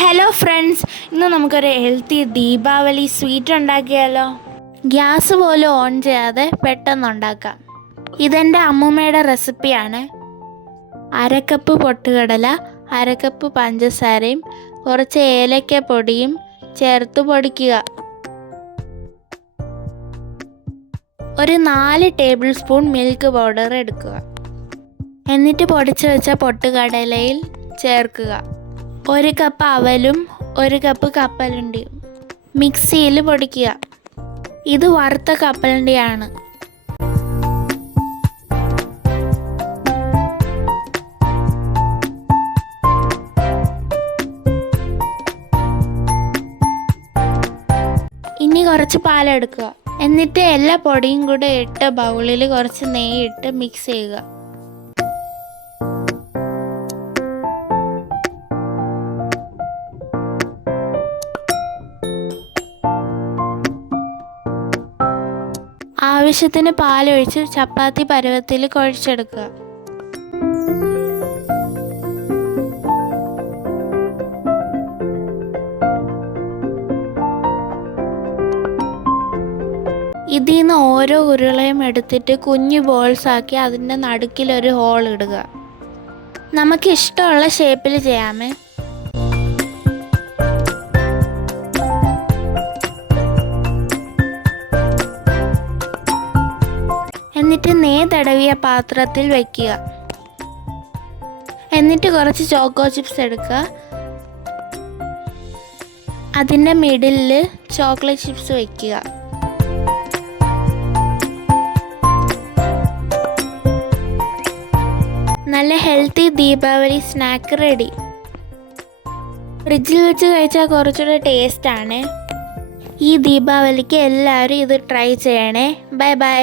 Hello friends, ഇന്ന് നമുക്കൊരു healthy Deepavali sweet ഉണ്ടാക്കിയാലോ. ഗ്യാസ് പോലും ഓൺ ചെയ്യാതെ പെട്ടെന്ന് ഉണ്ടാക്കാം. ഇതെൻ്റെ അമ്മൂമ്മയുടെ റെസിപ്പിയാണ്. അരക്കപ്പ് പൊട്ടുകടല, അരക്കപ്പ് പഞ്ചസാരയും കുറച്ച് ഏലക്ക പൊടിയും ചേർത്ത് പൊടിക്കുക. ഒരു 4 ടേബിൾ സ്പൂൺ മിൽക്ക് പൗഡർ എടുക്കുക. എന്നിട്ട് പൊടിച്ചു വെച്ച പൊട്ടുകടലയിൽ ചേർക്കുക. 1 കപ്പ് അവലും 1 കപ്പ് കപ്പലണ്ടിയും മിക്സിയിൽ പൊടിക്കുക. ഇത് വറുത്ത കപ്പലണ്ടിയാണ്. ഇനി കുറച്ച് പാലെടുക്കുക. എന്നിട്ട് എല്ലാ പൊടിയും കൂടെ ഇട്ട് ബൗളിൽ കുറച്ച് നെയ്യ് ഇട്ട് മിക്സ് ചെയ്യുക. ആവശ്യത്തിന് പാലൊഴിച്ച് ചപ്പാത്തി പരുവത്തിൽ കുഴച്ചെടുക്കുക. ഇതിൽ നിന്ന് ഓരോ ഉരുളയും എടുത്തിട്ട് കുഞ്ഞു ബോൾസ് ആക്കി അതിൻ്റെ നടുക്കിലൊരു ഹോൾ ഇടുക. നമുക്ക് ഇഷ്ടമുള്ള ഷേപ്പിൽ ചെയ്യാമേ. എന്നിട്ട് നെയ്യ് തടവിയ പാത്രത്തിൽ വയ്ക്കുക. എന്നിട്ട് കുറച്ച് ചോക്കോ ചിപ്സ് എടുക്കുക. അതിൻ്റെ മിഡിലിൽ ചോക്ലേറ്റ് ചിപ്സ് വയ്ക്കുക. നല്ല ഹെൽത്തി ദീപാവലി സ്നാക്ക് റെഡി. ഫ്രിഡ്ജിൽ വെച്ച് കഴിച്ചാൽ കുറച്ചുകൂടെ ടേസ്റ്റാണ്. ഈ ദീപാവലിക്ക് എല്ലാവരും ഇത് ട്രൈ ചെയ്യണേ. Bye bye.